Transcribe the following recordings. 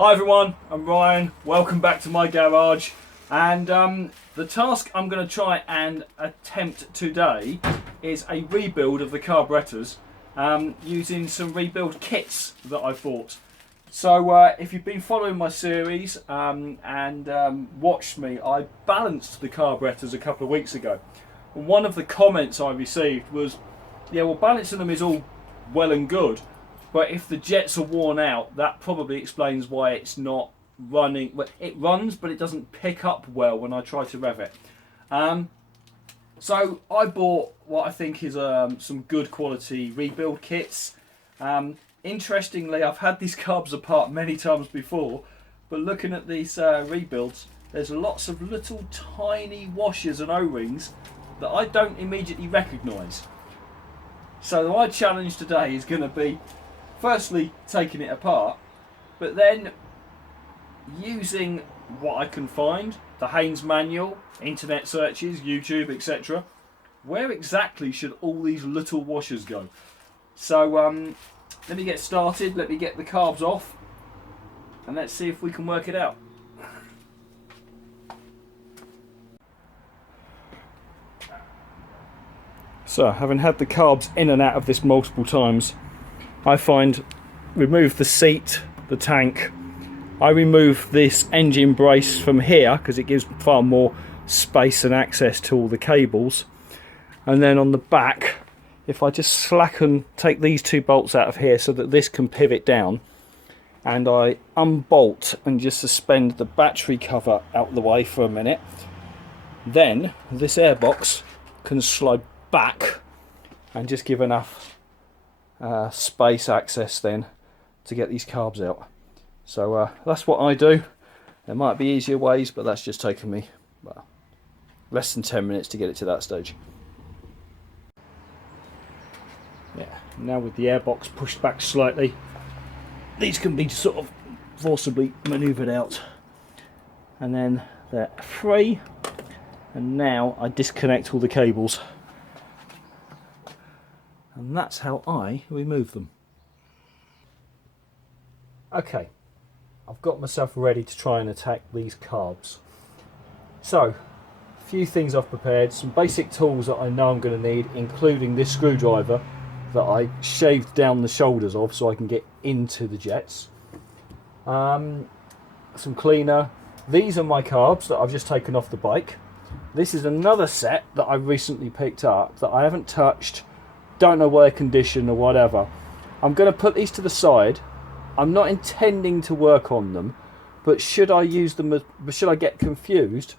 Hi everyone, I'm Ryan. Welcome back to my garage. And the task I'm going to try and attempt today is a rebuild of the carburetors using some rebuild kits that I bought. So if you've been following my series and watched me, I balanced the carburetors a couple of weeks ago. And one of the comments I received was, yeah, well, balancing them is all well and good, but if the jets are worn out, that probably explains why it's not running. Well, it runs, but it doesn't pick up well when I try to rev it. So I bought what I think is some good quality rebuild kits. Interestingly, I've had these carbs apart many times before, but looking at these rebuilds, there's lots of little tiny washers and O-rings that I don't immediately recognise. So my challenge today is going to be firstly taking it apart, but then using what I can find, the Haynes manual, internet searches, YouTube, etc. Where exactly should all these little washers go? So let me get started, let me get the carbs off, and let's see if we can work it out. So, having had the carbs in and out of this multiple times, I find remove the seat, the tank. I remove this engine brace from here because it gives far more space and access to all the cables. And then on the back, if I just slacken, take these two bolts out of here so that this can pivot down, and I unbolt and just suspend the battery cover out the way for a minute, then this airbox can slide back and just give enough space access then to get these carbs out. So that's what I do. There might be easier ways, but that's just taken me less than 10 minutes to get it to that stage. Yeah, now with the airbox pushed back slightly, these can be sort of forcibly manoeuvred out, and then they're free. And now I disconnect all the cables, and that's how I remove them. Okay, I've got myself ready to try and attack these carbs. So, a few things I've prepared, some basic tools that I know I'm going to need, including this screwdriver that I shaved down the shoulders of so I can get into the jets. Some cleaner. These are my carbs that I've just taken off the bike. This is another set that I recently picked up that I haven't touched, don't know wear condition or whatever. I'm going to put these to the side. I'm not intending to work on them, but should I use them, should I get confused,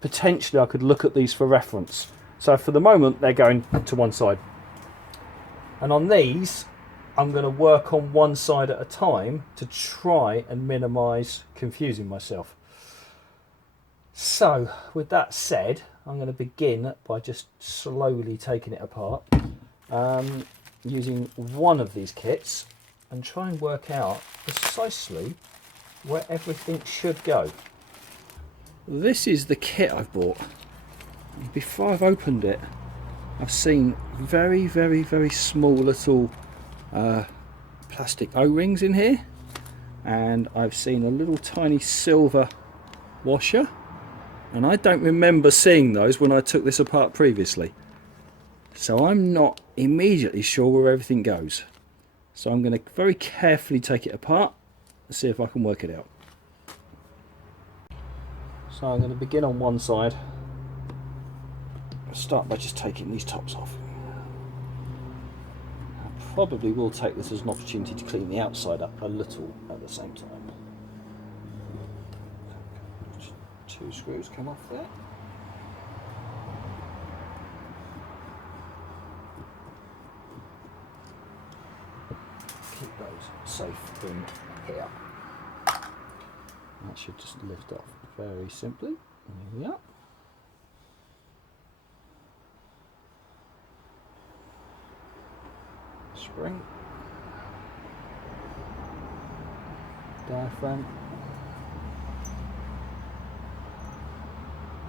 potentially I could look at these for reference. So for the moment, they're going to one side. And on these, I'm going to work on one side at a time to try and minimise confusing myself. So with that said, I'm going to begin by just slowly taking it apart, using one of these kits, and try and work out precisely where everything should go. This is the kit I've bought. Before I've opened it, I've seen very, very, very small little plastic O-rings in here, and I've seen a little tiny silver washer, and I don't remember seeing those when I took this apart previously. So I'm not immediately sure where everything goes. So I'm going to very carefully take it apart and see if I can work it out. So I'm going to begin on one side. I'll start by just taking these tops off. I probably will take this as an opportunity to clean the outside up a little at the same time. Two screws come off there. Keep those safe in here. That should just lift off very simply. There we are. Spring. Diaphragm.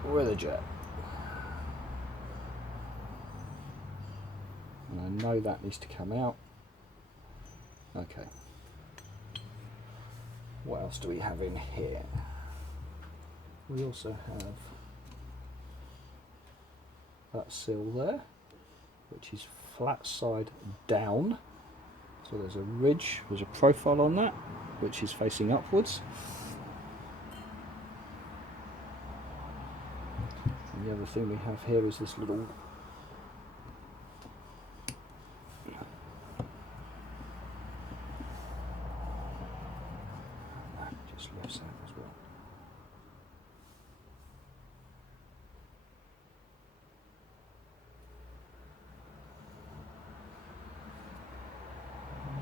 With a jet. And I know that needs to come out. Okay. What else do we have in here? We also have that sill there, which is flat side down. So there's a ridge, there's a profile on that, which is facing upwards. And the other thing we have here is this little just lifts out as well.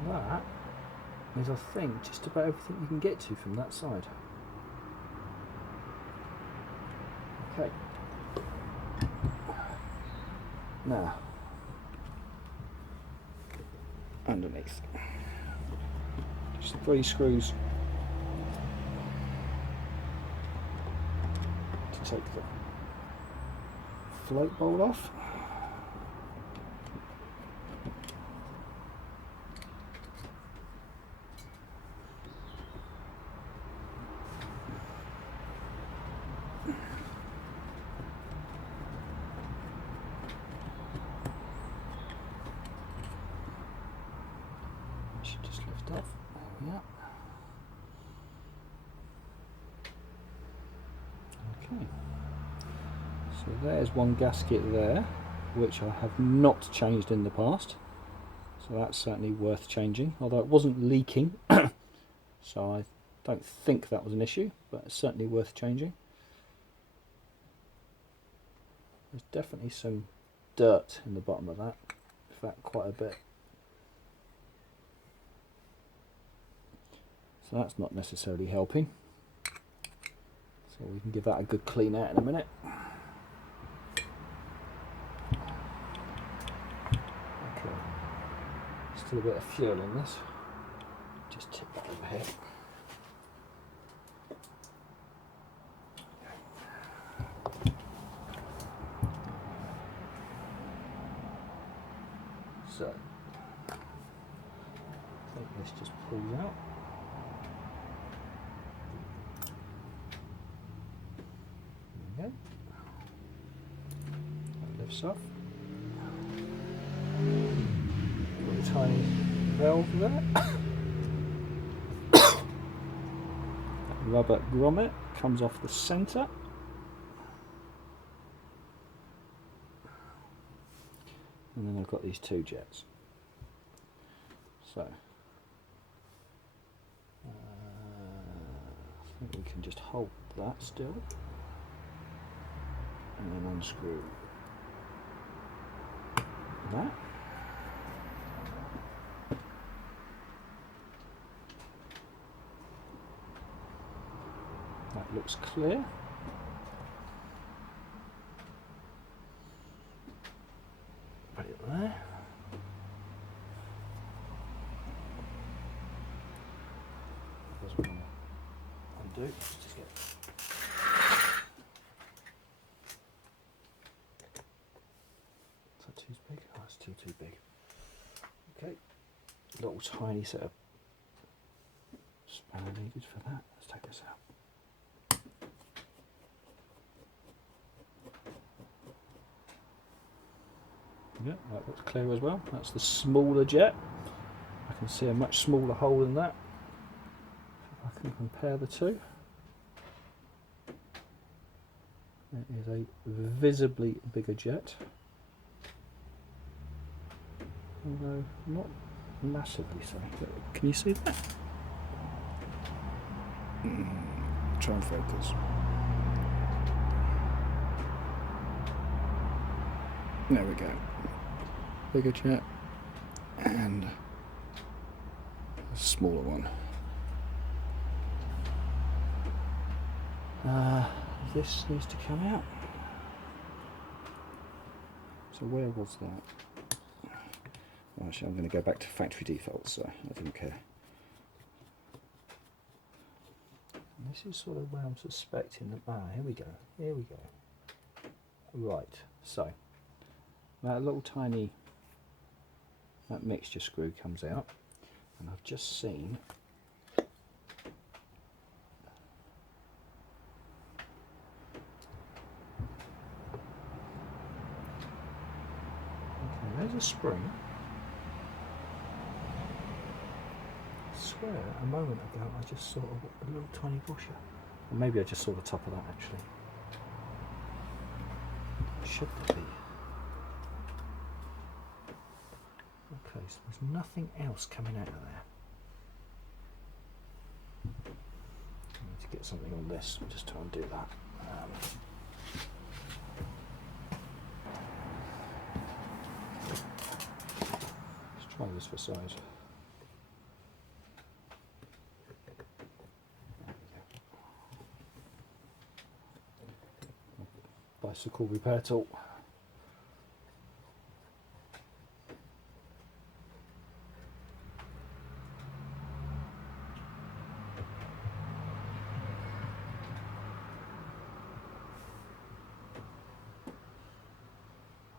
And that is, I think, just about everything you can get to from that side. Okay. Now, underneath, just 3 screws to take the float bolt off. Should just lift off. There we are. Okay. So there's one gasket there, which I have not changed in the past. So that's certainly worth changing, although it wasn't leaking. So I don't think that was an issue, but it's certainly worth changing. There's definitely some dirt in the bottom of that, in fact quite a bit. So that's not necessarily helping. So we can give that a good clean out in a minute. Okay, still a bit of fuel in this. Just tip that over here. So I think this just pulls out. There we go. That lifts off. Got a tiny valve there. Rubber grommet comes off the centre. And then I've got these 2 jets. So I think we can just hold that still and then unscrew that. That looks clear. Put it there. Doesn't want to undo. Let's just get. Is that too big? Oh, it's still too big. Okay. Little tiny set of spanner needed for that. Let's take this out. Yeah, that looks clear as well. That's the smaller jet. I can see a much smaller hole in that. If I can compare the two. It is a visibly bigger jet. Although not massively so. Can you see that? Try and focus. There we go. Bigger jet and a smaller one. This needs to come out. So where was that? Well, actually, I'm going to go back to factory defaults, so I don't care. And this is sort of where I'm suspecting that. Here we go. Here we go. Right. So that little tiny that mixture screw comes out, and I've just seen a spring. I swear a moment ago I just saw a little tiny busher. Or maybe I just saw the top of that actually. Should there be? Okay, so there's nothing else coming out of there. I need to get something on this. I'll just try and do that. Let's try this for size. Bicycle repair tool.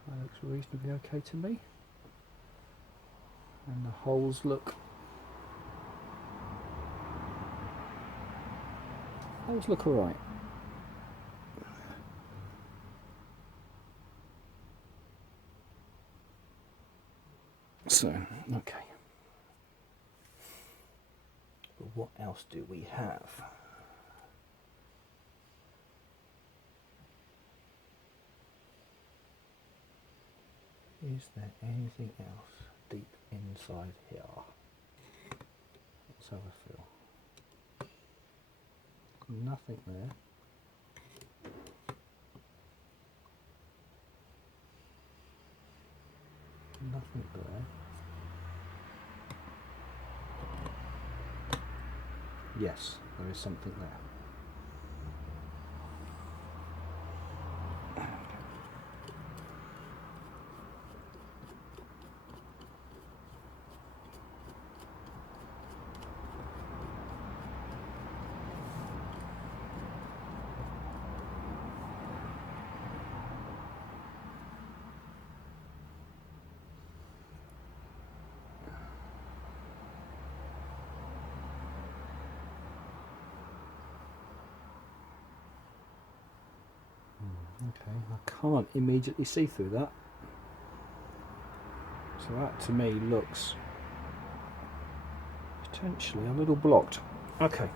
That looks reasonably okay to me. And the holes look alright. So, okay. But what else do we have? Is there anything else deep inside here? Let's have a feel. Nothing there. Nothing there. Yes, there is something there. Okay, I can't immediately see through that. So that to me looks potentially a little blocked. Okay.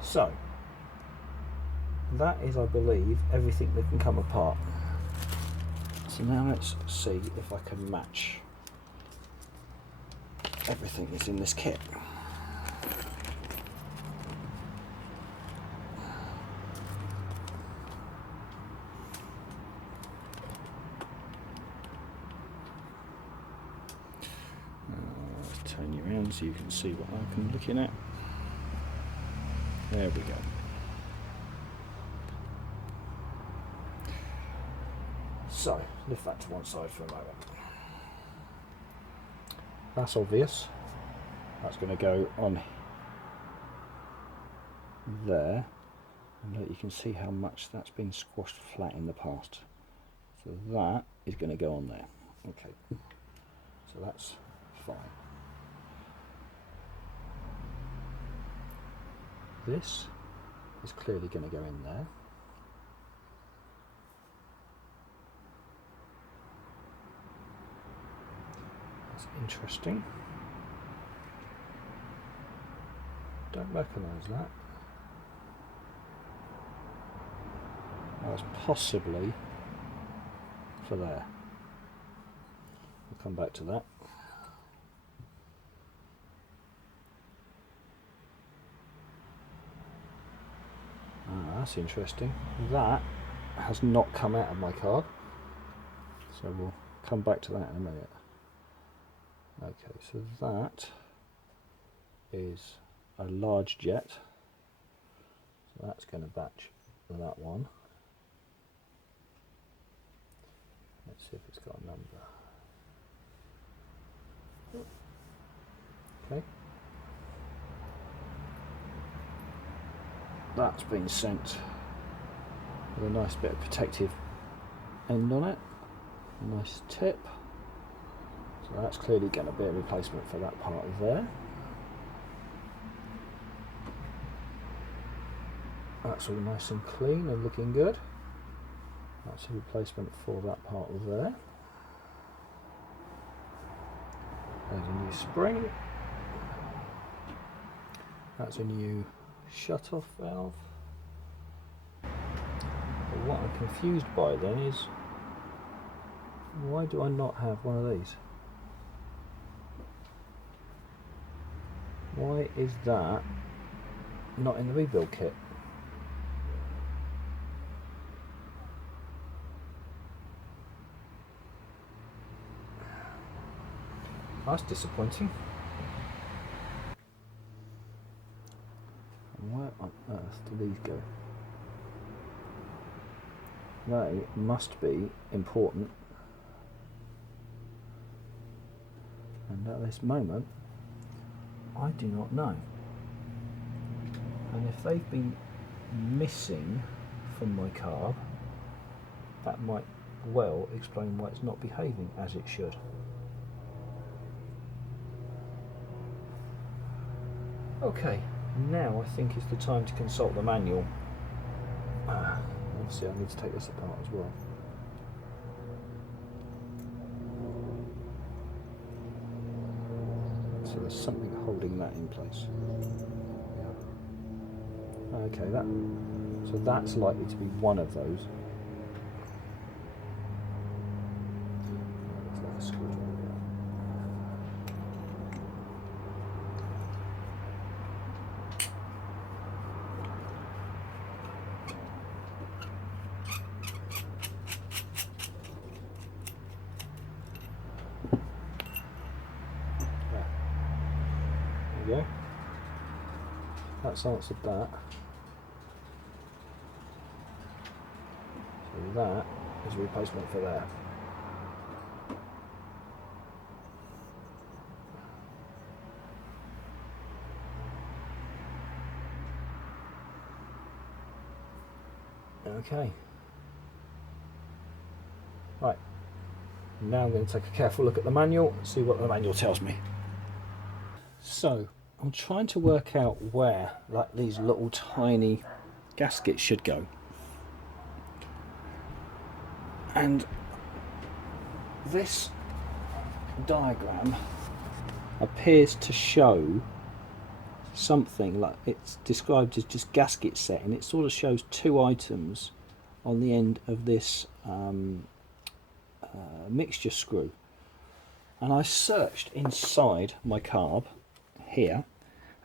So, that is, I believe, everything that can come apart. So now let's see if I can match everything that's in this kit. Let's turn you around so you can see what I'm looking at. There we go. So, lift that to one side for a moment. That's obvious. That's going to go on there. And look, you can see how much that's been squashed flat in the past. So that is going to go on there. Okay. So that's fine. This is clearly going to go in there. That's interesting. Don't recognise that. That's possibly for there. We'll come back to that. That's interesting. That has not come out of my carb, so we'll come back to that in a minute. Okay, so that is a large jet, so that's going to batch that one. Let's see if it's got a number. Okay. That's been sent with a nice bit of protective end on it, a nice tip. So that's clearly going to be a replacement for that part there. That's all nice and clean and looking good. That's a replacement for that part there. There's a new spring. That's a new shut-off valve. But what I'm confused by then is, why do I not have one of these? Why is that not in the rebuild kit? That's disappointing. And where on earth do these go? They must be important. And at this moment, I do not know. And if they've been missing from my carb, that might well explain why it's not behaving as it should. Okay, now I think is the time to consult the manual. Obviously I need to take this apart as well. So there's something holding that in place. Okay, so that's likely to be one of those. Looks like a screwdriver. There we go. That's answered that. So that is a replacement for there. Okay. Right. Now I'm going to take a careful look at the manual and see what the manual tells me. So I'm trying to work out where like these little tiny gaskets should go. And this diagram appears to show something like it's described as just gasket set, and it sort of shows two items on the end of this mixture screw. And I searched inside my carb here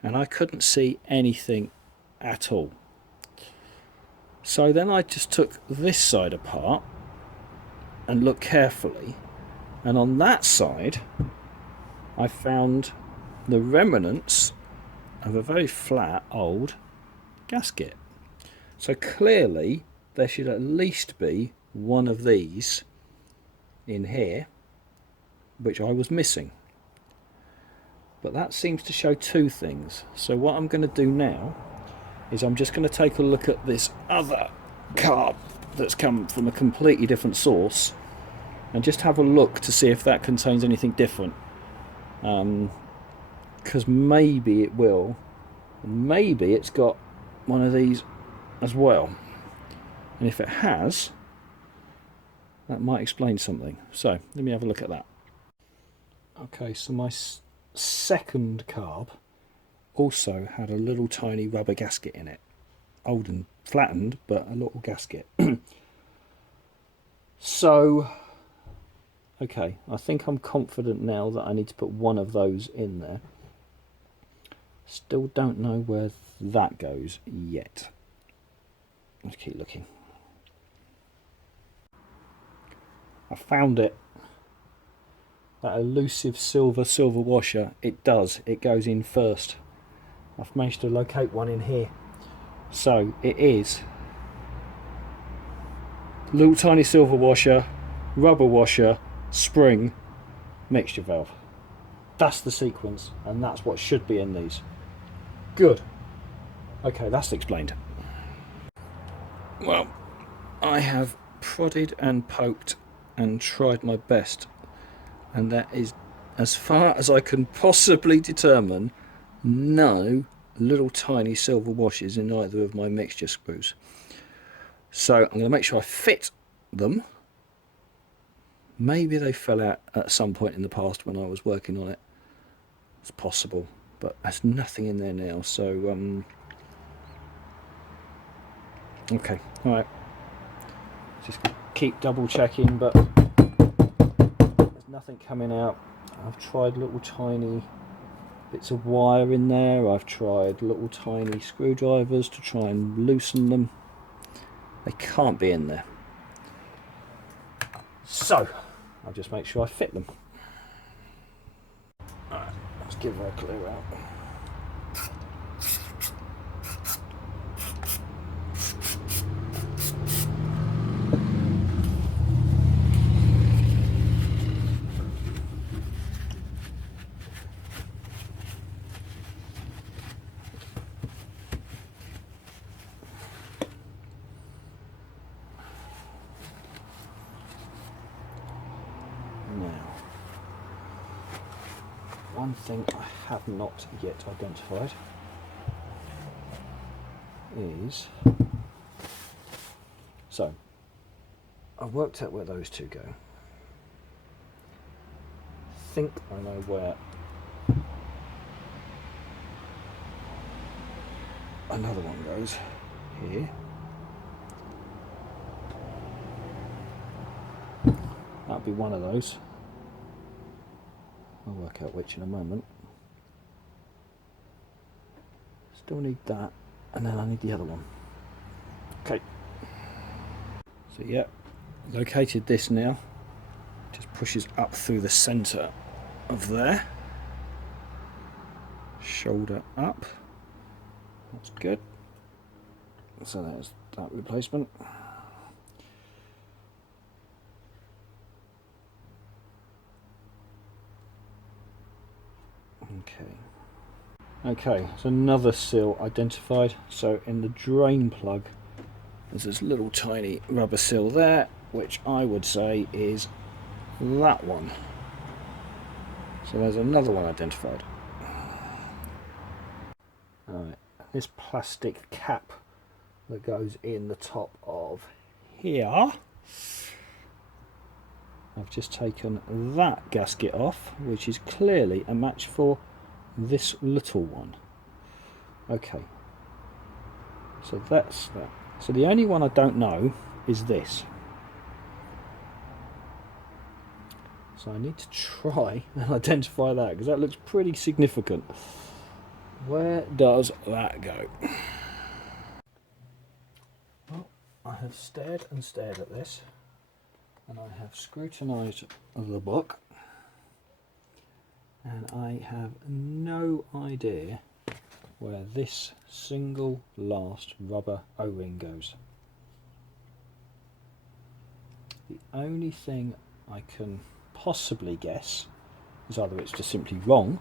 and I couldn't see anything at all. So then I just took this side apart and looked carefully, and on that side I found the remnants of a very flat old gasket. So clearly there should at least be one of these in here, which I was missing. But that seems to show two things. So what I'm going to do now is I'm just going to take a look at this other carb that's come from a completely different source and just have a look to see if that contains anything different. Because maybe it will. Maybe it's got one of these as well. And if it has, that might explain something. So let me have a look at that. Okay, so my second carb also had a little tiny rubber gasket in it. Old and flattened, but a little gasket. So, okay, I think I'm confident now that I need to put one of those in there. Still don't know where that goes yet. Let's keep looking. I found it. That elusive silver washer. It does. It goes in first. I've managed to locate one in here. So it is little tiny silver washer, rubber washer, spring, mixture valve. That's the sequence, and that's what should be in these. Good. Okay, that's explained. Well, I have prodded and poked and tried my best, and that is, as far as I can possibly determine, no little tiny silver washers in either of my mixture screws. So I'm going to make sure I fit them. Maybe they fell out at some point in the past when I was working on it. It's possible, but there's nothing in there now, so okay, alright. Just keep double checking, but there's nothing coming out. I've tried little tiny bits of wire in there. I've tried little tiny screwdrivers to try and loosen them. They can't be in there. So I'll just make sure I fit them. Alright, let's give her a clear out. One thing I have not yet identified is, so I've worked out where those two go. I think I know where another one goes here. That'll be one of those. I'll work out which in a moment. Still need that, and then I need the other one. Okay. So yeah, located this now. Just pushes up through the centre of there. Shoulder up. That's good. So there's that replacement. Okay, so another seal identified. So in the drain plug, there's this little tiny rubber seal there, which I would say is that one. So there's another one identified. Alright, this plastic cap that goes in the top of here. I've just taken that gasket off, which is clearly a match for this little one. Okay, so that's that. So the only one I don't know is this. So I need to try and identify that, because that looks pretty significant. Where does that go? Well, I have stared and stared at this, and I have scrutinised the book, and I have no idea where this single last rubber O-ring goes. The only thing I can possibly guess is either it's just simply wrong,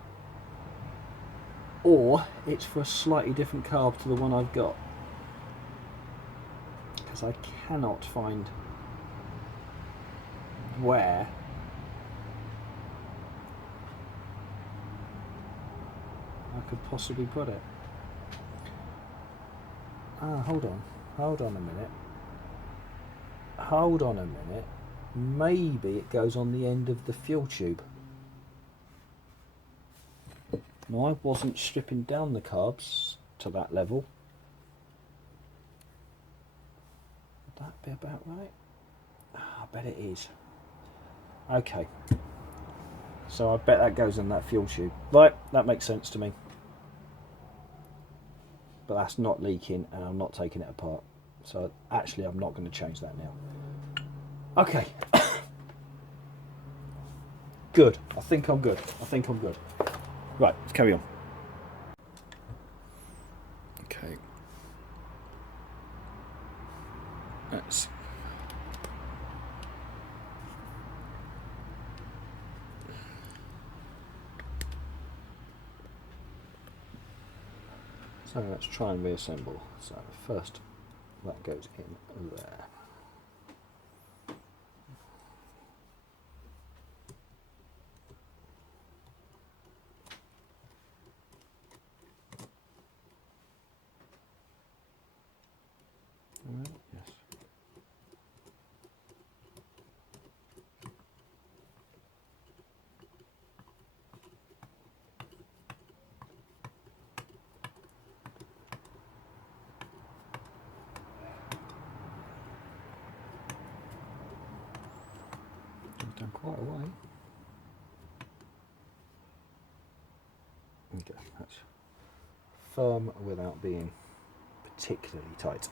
or it's for a slightly different carb to the one I've got, because I cannot find where I could possibly put it. Hold on a minute, maybe it goes on the end of the fuel tube. Now, I wasn't stripping down the carbs to that level. Would that be about right? I bet it is. Okay, so I bet that goes in that fuel tube. Right, that makes sense to me. But that's not leaking, and I'm not taking it apart. So actually I'm not going to change that now. Okay. Good. I think I'm good. Right, let's carry on. Okay. Let's... So let's try and reassemble. So first that goes in there. Yes. quite a way. Okay, that's firm without being particularly tight.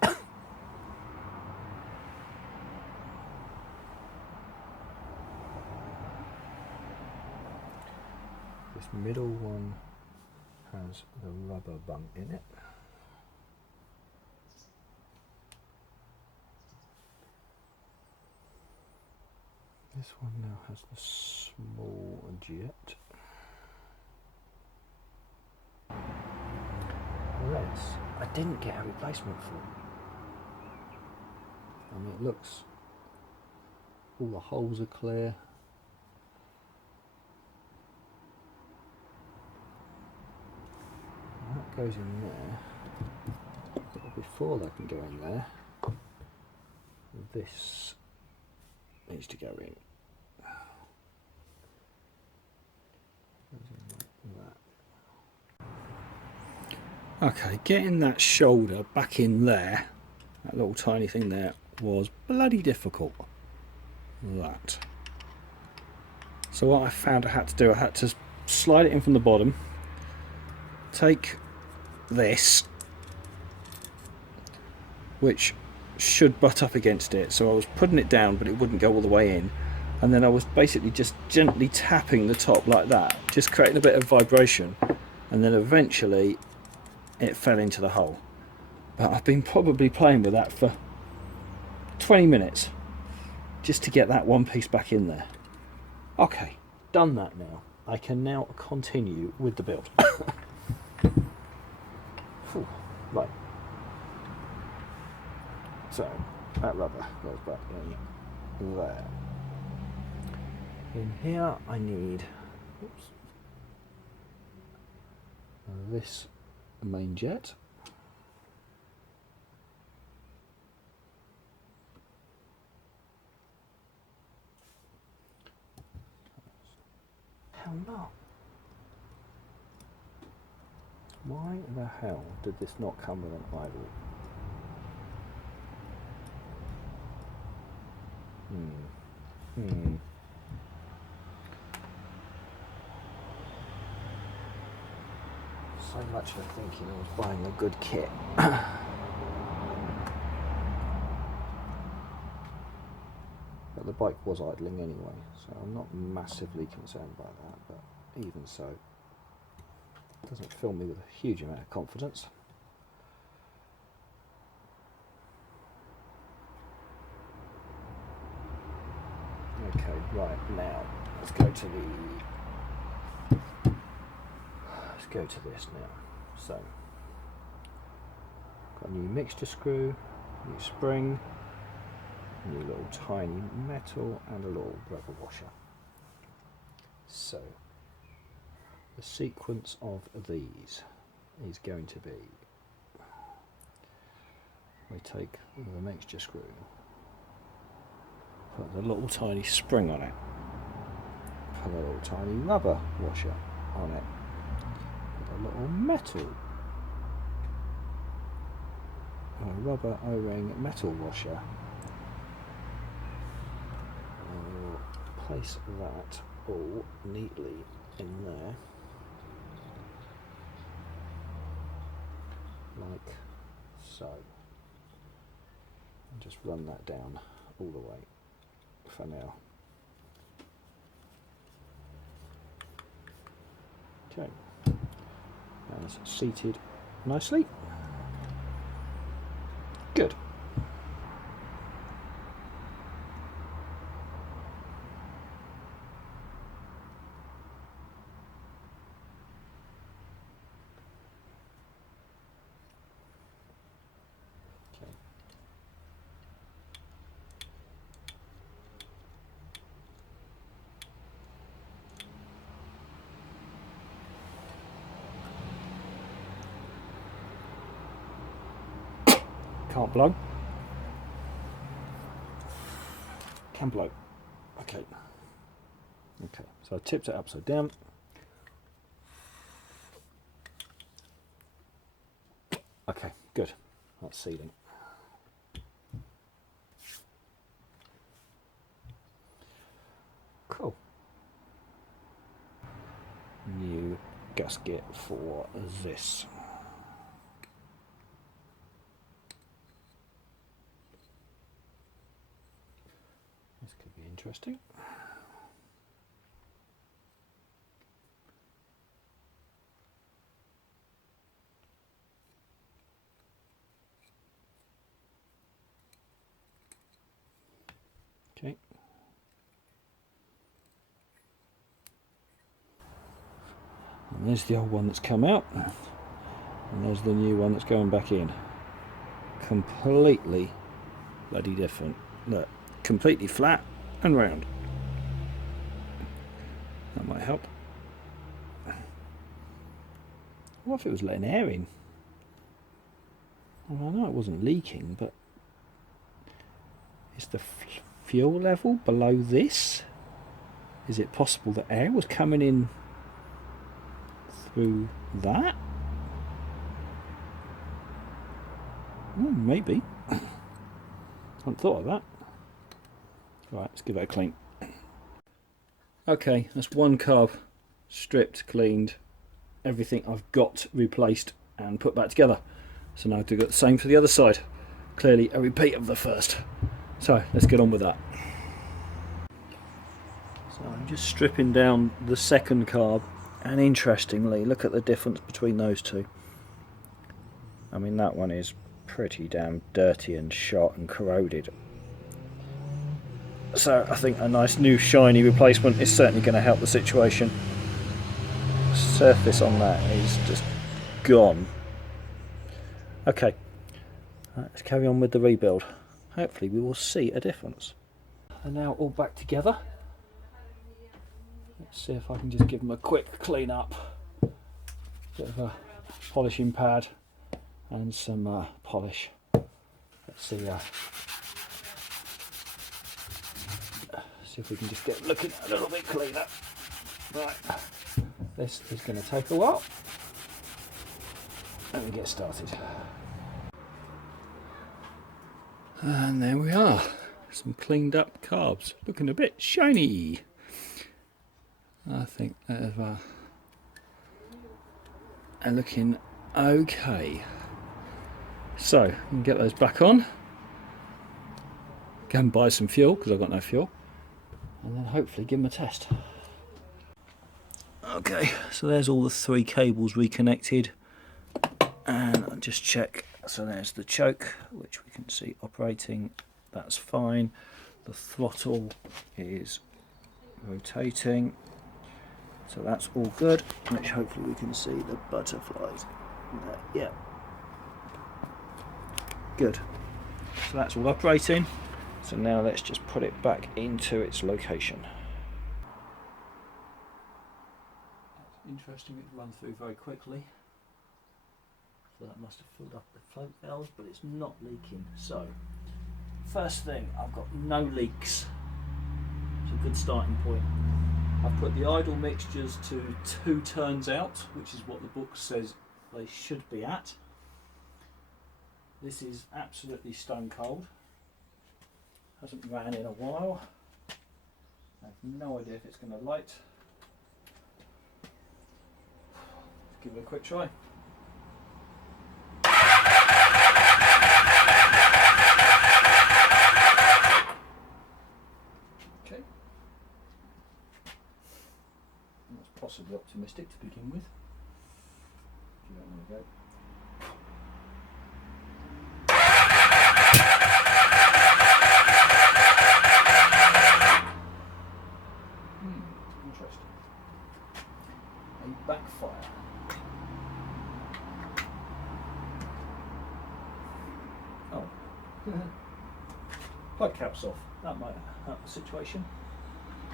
This middle one has the rubber bump in it. This one now has the small jet. This I didn't get a replacement for. I mean, it looks, all the holes are clear. That goes in there. But before that can go in there, this needs to go in. Okay, getting that shoulder back in there, that little tiny thing there, was bloody difficult. That. So what I found I had to do, I had to slide it in from the bottom, take this, which should butt up against it, so I was putting it down but it wouldn't go all the way in, and then I was basically just gently tapping the top like that, just creating a bit of vibration, and then eventually it fell into the hole. But I've been probably playing with that for 20 minutes just to get that one piece back in there. Okay, done that now. I can now continue with the build. Right. So, that rubber goes back in there. In here I need this main jet. Hell no. Why the hell did this not come with an idle? So much for thinking I was buying a good kit. But the bike was idling anyway, so I'm not massively concerned by that, but even so, it doesn't fill me with a huge amount of confidence. Okay, right, now let's go to this now. So, got a new mixture screw, new spring, new little tiny metal, and a little rubber washer. So, the sequence of these is going to be, we take the mixture screw, put the little tiny spring on it, put a little tiny rubber washer on it, put a little metal, a rubber O-ring metal washer, and we'll place that all neatly in there, like so, and just run that down all the way for now. Okay, that's seated nicely. Good. Okay. Can't blow. Can blow. Okay. Okay, so I tipped it upside down. Okay, good. That's sealing. Cool. gasket for this. This could be interesting. Okay. And there's the old one that's come out, and there's the new one that's going back in. Completely bloody different. Look, completely flat and round. That might help. What if it was letting air in? Well, I know it wasn't leaking, but is the fuel level below this? Is it possible that air was coming in through that? Well, maybe. I hadn't thought of that. Right, let's give it a clean. Okay, that's one carb stripped, cleaned, everything I've got replaced and put back together. So now I've got the same for the other side. Clearly a repeat of the first. So let's get on with that. So I'm just stripping down the second carb, and interestingly, look at the difference between those two. I mean, that one is pretty damn dirty and shot and corroded. So I think a nice new shiny replacement is certainly going to help the situation. The surface on that is just gone. Okay, let's carry on with the rebuild. Hopefully we will see a difference. They're now all back together. Let's see if I can just give them a quick clean up. Bit of a polishing pad and some polish. Let's see. See if we can just get them looking a little bit cleaner. Right, this is going to take a while. Let me get started. And there we are, some cleaned up carbs, looking a bit shiny. I think they're looking okay. So, we can get those back on. Go and buy some fuel, because I've got no fuel. And then hopefully give them a test. Okay, so there's all the three cables reconnected. And I'll just check. So there's the choke, which we can see operating. That's fine. The throttle is rotating. So that's all good. Which hopefully we can see the butterflies. Yeah. Good. So that's all operating. So now let's just put it back into its location. Interesting, it runs through very quickly. So that must have filled up the float valves, but it's not leaking. So, first thing, I've got no leaks. It's a good starting point. I've put the idle mixtures to 2 turns out, which is what the book says they should be at. This is absolutely stone cold. Hasn't ran in a while. I have no idea if it's going to light. Let's give it a quick try. Okay. That's possibly optimistic to begin with. Give that one a go. Backfire. Oh. Plug caps off. That might help the situation.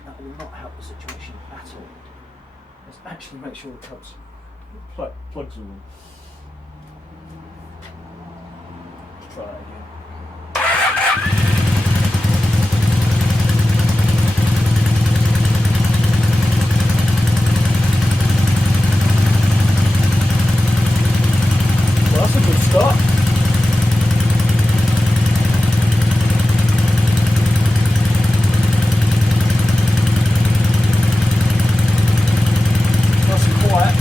That will not help the situation at all. Let's actually make sure the plugs are on. Let's try that again. That's a good start. Nice and quiet.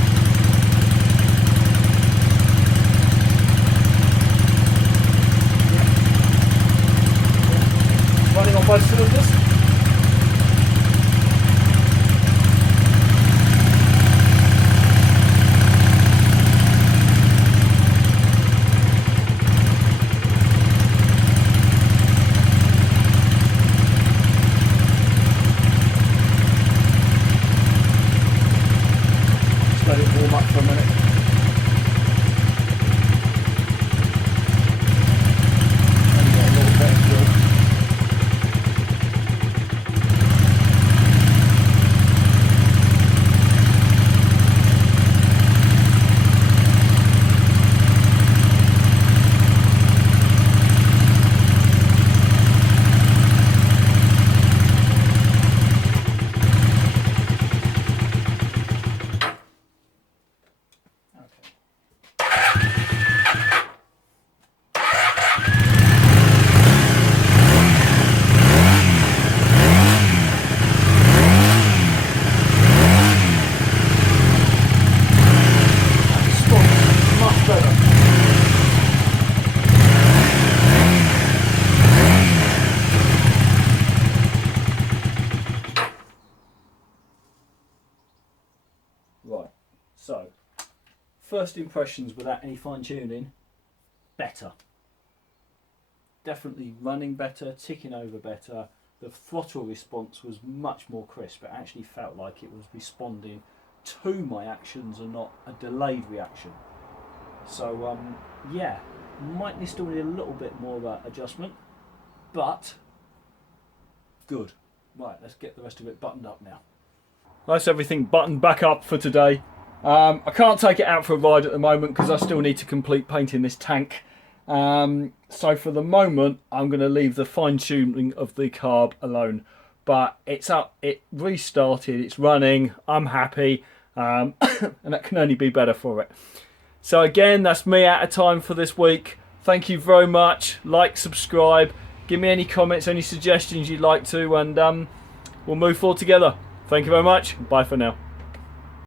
first impressions without any fine tuning, better. Definitely running better, ticking over better. The throttle response was much more crisp. It actually felt like it was responding to my actions and not a delayed reaction. So yeah, might still need a little bit more adjustment, but good. Right, let's get the rest of it buttoned up now. That's everything buttoned back up for today. I can't take it out for a ride at the moment because I still need to complete painting this tank. So for the moment, I'm going to leave the fine tuning of the carb alone. But it's up, it restarted, it's running, I'm happy, and that can only be better for it. So again, that's me out of time for this week. Thank you very much. Like, subscribe, give me any comments, any suggestions you'd like to, and we'll move forward together. Thank you very much. Bye for now.